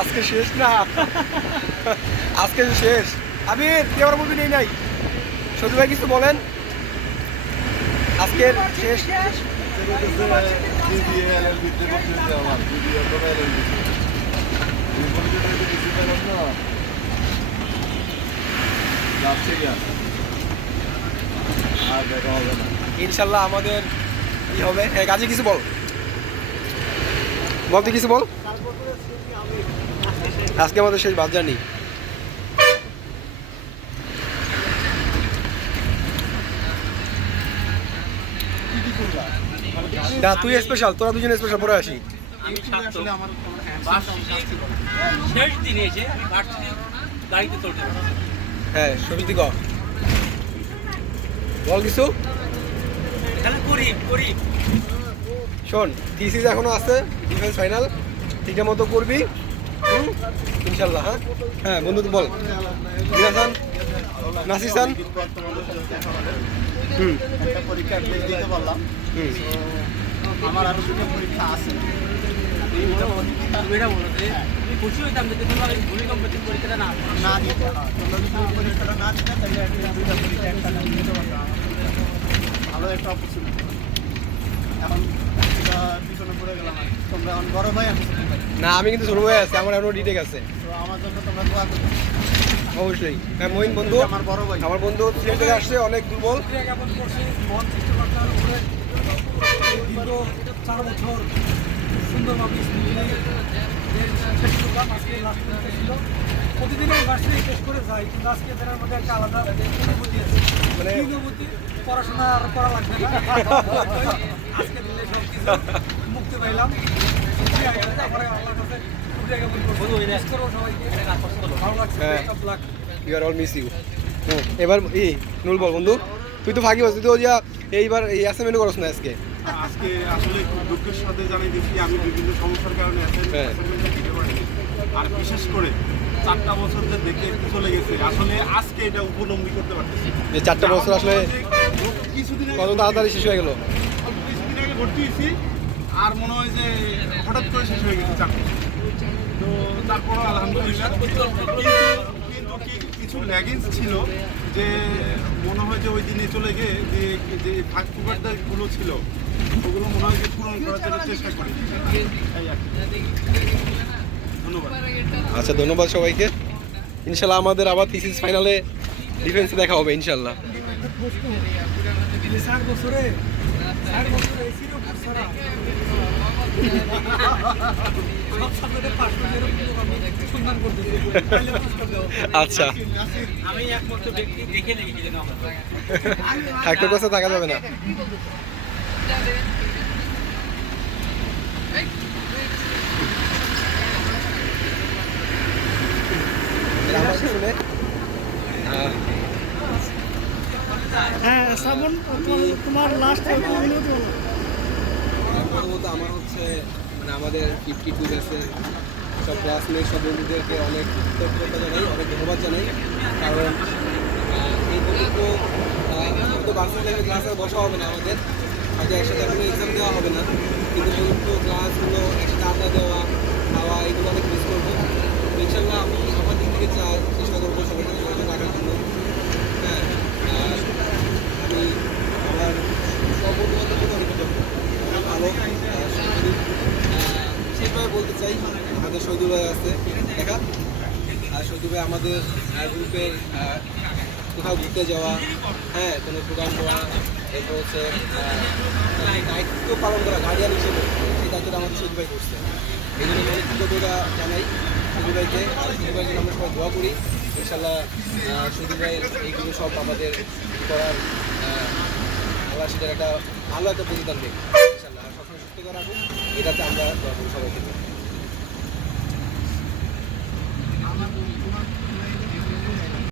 আজকে শেষ না, আজকে শেষ। আবির কি আমার বলবি নেই নাই, সজু ভাই কিছু বলেন। আজকের শেষ। ইনশাল্লাহ আমাদের কি হবে, কাজে কিছু বল, বলতে কিছু বল। আজকে আমাদের শেষ বাদ জানি। না তুই স্পেশাল, তোরা দুজনে স্পেশাল, পরে আসি। শেষ দিনে এসে গাড়িতে চলতে হ্যাঁ সমিতি ক বল কিছু। শোন থিসিস এখনো আছে, ডিফেন্স ফাইনাল ঠিকঠাক মতো করবি ইনশাল্লাহ। হ্যাঁ হ্যাঁ বন্ধু বল। মিরাসান, নাসিসান। পরীক্ষা দিতে পারলাম। আমার আরো দুটো পরীক্ষা আছে। খুশি হইতাম যদি তোমরা ভূমিকম্পের পরীক্ষাটা না দিতে, তোমরা যদি পরীক্ষাটা না দিতে তাহলে দুইটা পরীক্ষা একটা দিতে পারতাম। ভালো একটা অপরচুনিটি। এখন পিছনে পড়ে গেলাম। তোমরা এখন বড় ভাই, আমি ছোট ভাই। না আমি কিন্তু ছোট ভাই আছে, আমার এখনো ডিটেক আছে। তো আমার জন্য তোমরা দোয়া করবে। অবশ্যই। হ্যাঁ মহিন বন্ধু, আমার বড় ভাই, আমার বন্ধু সিলেট থেকে আসছে, অনেক দুর্বল। সুন্দরভাবে প্রতিদিন ইউনিভার্সিটি শেষ করে যাই, কিন্তু আজকে তার মধ্যে একটা আলাদা অনুভূতি আছে। মানে অনুভূতি পড়াশোনা আর করা লাগবে না, আজকে দিলে সব কিছু মুক্তি পাইলাম। ভালো লাগছে। You are all miss you. এবার নুল বল বন্ধু, তুই তো ফাঁকি বল, তুই তো এইবার এই অ্যাসাইনমেন্ট করছ না আজকে। আজকে আসলে খুব দুঃখের সাথে জানাই দিচ্ছি, আমি বিভিন্ন সমস্যার কারণে অ্যাসাইনমেন্টটা দিতে পারিনি। আর বিশেষ করে 4টা বছর যে দেখে চলে গেছে, আসলে আজকে এটা উপলব্ধি করতে পারতেছি যে 4টা বছর আসলে কিছুদিন কত তাড়াতাড়ি শেষ হয়ে গেল। কিছুদিন আগে ভর্তি হয়েছি, আর মনে হয় যে হঠাৎ করে শেষ হয়ে গেছে 4টা। তো তারপরও আলহামদুলিল্লাহ, কিন্তু কিছু ল্যাগিংস ছিল যে মনে হয় যে ওই দিনে চলে গিয়ে যে ফাঁকফুকারগুলো ছিল ওগুলো মনে হয় যে পূরণ করার জন্য চেষ্টা করি। ধন্যবাদ। আচ্ছা ধন্যবাদ সবাইকে। ইনশাল্লাহ আমাদের আবার থিসিস ফাইনালে ডিফেন্সে দেখা হবে ইনশাল্লাহ। 4 বছরে এসিরও সারা সব সাবজেক্টে পাস করে সন্ধান করতেছি। আচ্ছা আমি একমাত্র ব্যক্তি দেখে দেখি যেন থাকতে কাছে থাকা যাবে না। হ্যাঁ শ্রাবণ, তোমার লাস্ট প্রথমত আমার হচ্ছে মানে আমাদের 52 ব্যাচের সব ক্লাসমেট সব বন্ধুদেরকে অনেক কৃতজ্ঞতা জানাই, অনেক ধন্যবাদ জানাই। কারণ এই পর্যন্ত তো বার্ষিক লেভেল ক্লাসে বসা হবে না আমাদের, হয়তো একসাথে এখনো এক্সাম দেওয়া হবে না, কিন্তু পর্যন্ত ক্লাসগুলো একসাথে আড্ডা দেওয়া খাওয়া এগুলো অনেক মিস করবো। ইনশাল্লাহ আমি আমার দিক থেকে চেষ্টা করবো সবাইকে সবাইকে রাখার জন্য। হ্যাঁ আমি আমার সব বন্ধু বান্ধবকে অনেক কৃতজ্ঞ, ভালো। সেইভাবে বলতে চাই আমাদের শহীদুল ভাই আছে দেখা, আর শহীদুল ভাই আমাদের গ্রুপের কোথাও ঘুরতে যাওয়া, হ্যাঁ কোনো প্রোগ্রাম করা, এরপর হচ্ছে দায়িত্ব পালন করা গার্ডিয়ান হিসেবে, সেই দায়িত্বটা আমাদের শহীদুল ভাই করছে। এই জন্য অনেক কৃতজ্ঞতা জানাই শহীদুল ভাইকে। আর শহীদুল ভাইয়ের জন্য আমরা সবাই দোয়া করি ইনশাল্লাহ শহীদুল ভাইয়ের এইগুলো সব আমাদের করার আল্লাহ সেটার একটা ভালো একটা প্রতিদান দেবে ইনশাল্লাহ। আর সবসময় সুস্থ করে রাখুন, এটাতে আমরা দোয়া করি সবাইকে।